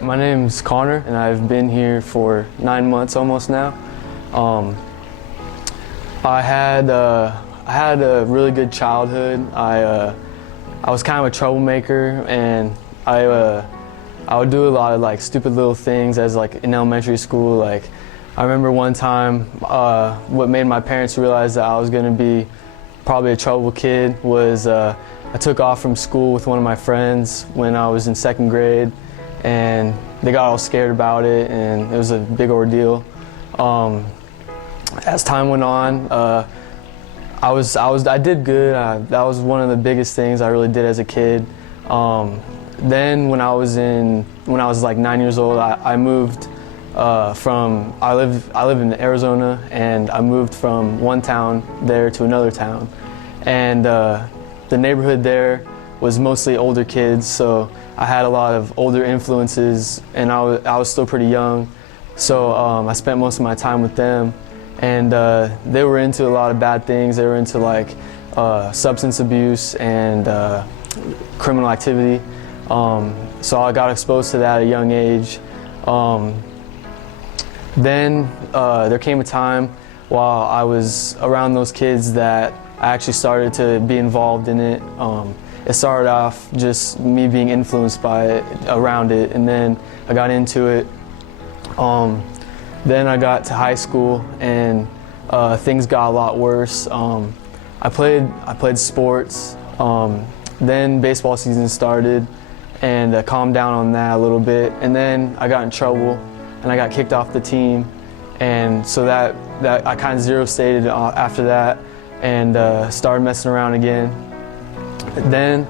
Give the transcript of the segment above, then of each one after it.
My name's Connor, and I've been here for 9 months almost now. I had a really good childhood. I was kind of a troublemaker, and I would do a lot of like stupid little things as like in elementary school. Like I remember one time, what made my parents realize that I was going to be probably a trouble kid was I took off from school with one of my friends when I was in 2nd grade, and they got all scared about it, and it was a big ordeal. As time went on, I did good. That was one of the biggest things I really did as a kid. Then when I was like 9 years old, I moved I live in Arizona, and I moved from one town there to another town, and the neighborhood there was mostly older kids, so I had a lot of older influences, and I was still pretty young, so I spent most of my time with them, and they were into a lot of bad things. They were into like substance abuse and criminal activity, so I got exposed to that at a young age. Then there came a time while I was around those kids that I actually started to be involved in it. It started off just me being influenced by it, around it, and then I got into it. Then I got to high school, and things got a lot worse. I played sports. Then baseball season started, and I calmed down on that a little bit. And then I got in trouble, and I got kicked off the team, and so that I kind of zero-stated after that, and started messing around again. Then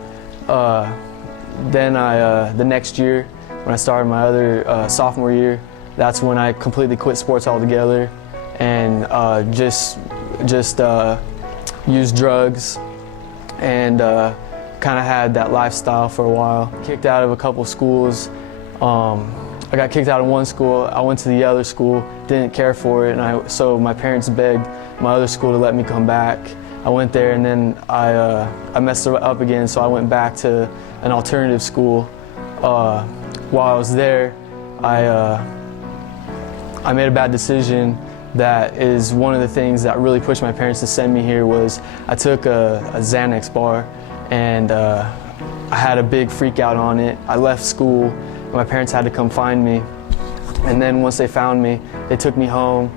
the next year, when I started my other sophomore year, that's when I completely quit sports altogether, and just used drugs, and kind of had that lifestyle for a while. Kicked out of a couple schools. I got kicked out of one school. I went to the other school, didn't care for it, and so my parents begged my other school to let me come back. I went there, and then I messed it up again, so I went back to an alternative school. While I was there, I made a bad decision. That is one of the things that really pushed my parents to send me here. Was I took a Xanax bar, and I had a big freak out on it. I left school. My parents had to come find me, and then once they found me, they took me home,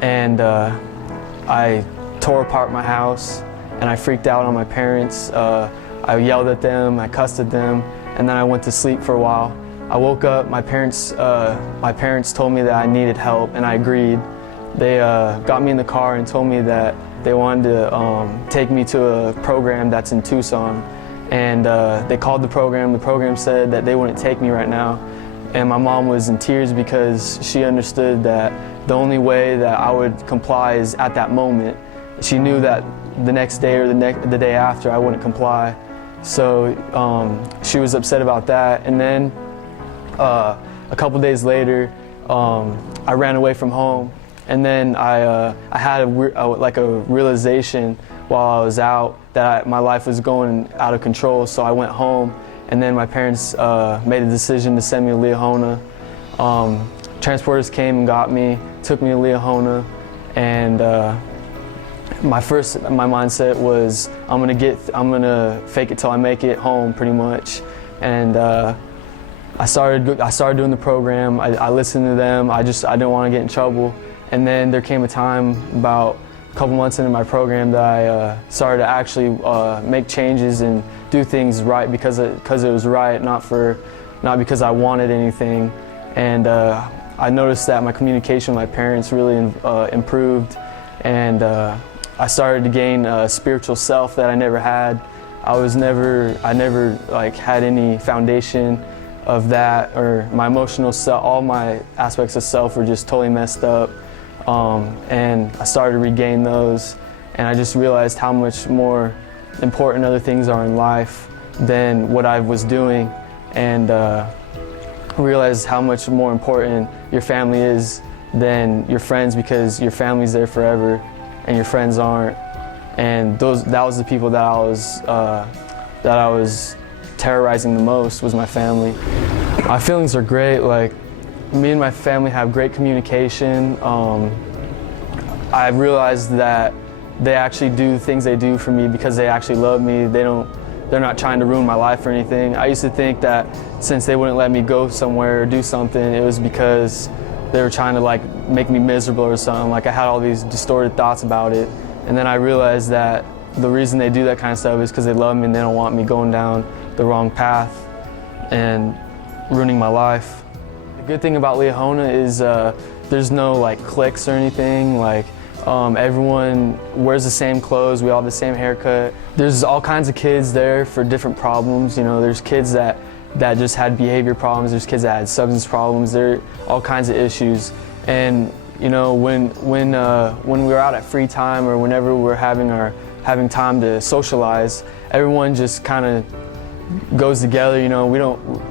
and I tore apart my house, and I freaked out on my parents. I yelled at them, I cussed at them, and then I went to sleep for a while. I woke up, my parents told me that I needed help, and I agreed. They got me in the car and told me that they wanted to take me to a program that's in Tucson. And they called the program. The program said that they wouldn't take me right now. And my mom was in tears because she understood that the only way that I would comply is at that moment. She knew that the next day or the day after I wouldn't comply. So she was upset about that. And then a couple days later, I ran away from home. And then I had a realization while I was out that my life was going out of control, so I went home, and then my parents made a decision to send me to Liahona. Transporters came and got me, took me to Liahona, and my mindset was I'm gonna fake it till I make it home, pretty much. And I started doing the program. I listened to them. I didn't want to get in trouble. And then there came a time about a couple months into my program that I started to actually make changes and do things right because it was right, not because I wanted anything. And I noticed that my communication with my parents really improved, and I started to gain a spiritual self that I never had. I never like had any foundation of that, or my emotional self. All my aspects of self were just totally messed up. And I started to regain those, and I just realized how much more important other things are in life than what I was doing, and realized how much more important your family is than your friends, because your family's there forever and your friends aren't. And that was the people that I was terrorizing the most, was my family. My feelings are great. Like, me and my family have great communication. I realized that they actually do things they do for me because they actually love me. They're not trying to ruin my life or anything. I used to think that since they wouldn't let me go somewhere or do something, it was because they were trying to like make me miserable or something. Like, I had all these distorted thoughts about it. And then I realized that the reason they do that kind of stuff is because they love me and they don't want me going down the wrong path and ruining my life. The good thing about Liahona is there's no like cliques or anything. Like, everyone wears the same clothes, we all have the same haircut. There's all kinds of kids there for different problems. You know, there's kids that just had behavior problems, there's kids that had substance problems, there are all kinds of issues. And you know, when we're out at free time or whenever we're having time to socialize, everyone just kind of goes together. You know,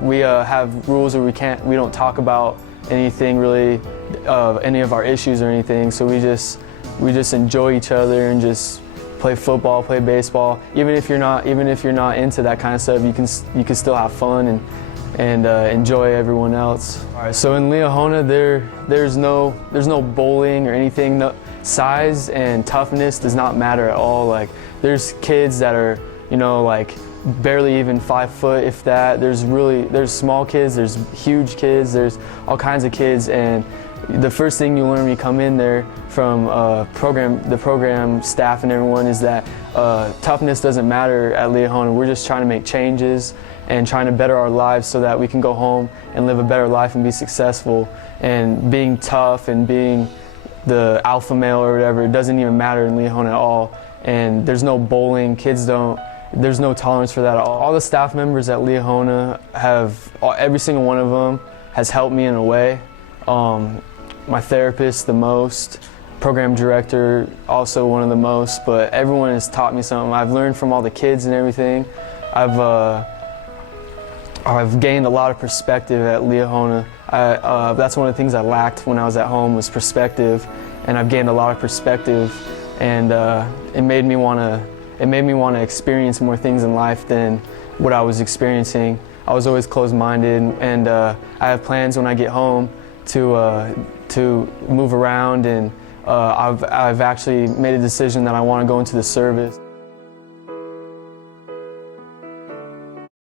we have rules where we don't talk about anything really, any of our issues or anything. So we just enjoy each other and just play football, play baseball. Even if you're not into that kind of stuff, you can still have fun and enjoy everyone else. All right, so in Liahona, there's no bullying or anything. No, size and toughness does not matter at all. Like, there's kids that are, you know, like barely even 5 foot, if that. There's small kids, there's huge kids, there's all kinds of kids. And the first thing you learn when you come in there from the program staff and everyone is that toughness doesn't matter at Liahona. We're just trying to make changes and trying to better our lives so that we can go home and live a better life and be successful. And being tough and being the alpha male or whatever, it doesn't even matter in Liahona at all. And there's no bullying, there's no tolerance for that at all. All the staff members at Liahona every single one of them has helped me in a way. My therapist the most, program director also one of the most, but everyone has taught me something. I've learned from all the kids and everything. I've gained a lot of perspective at Liahona. That's one of the things I lacked when I was at home, was perspective, and I've gained a lot of perspective, and it made me want to experience more things in life than what I was experiencing. I was always closed-minded, and I have plans when I get home to move around, and I've actually made a decision that I want to go into the service.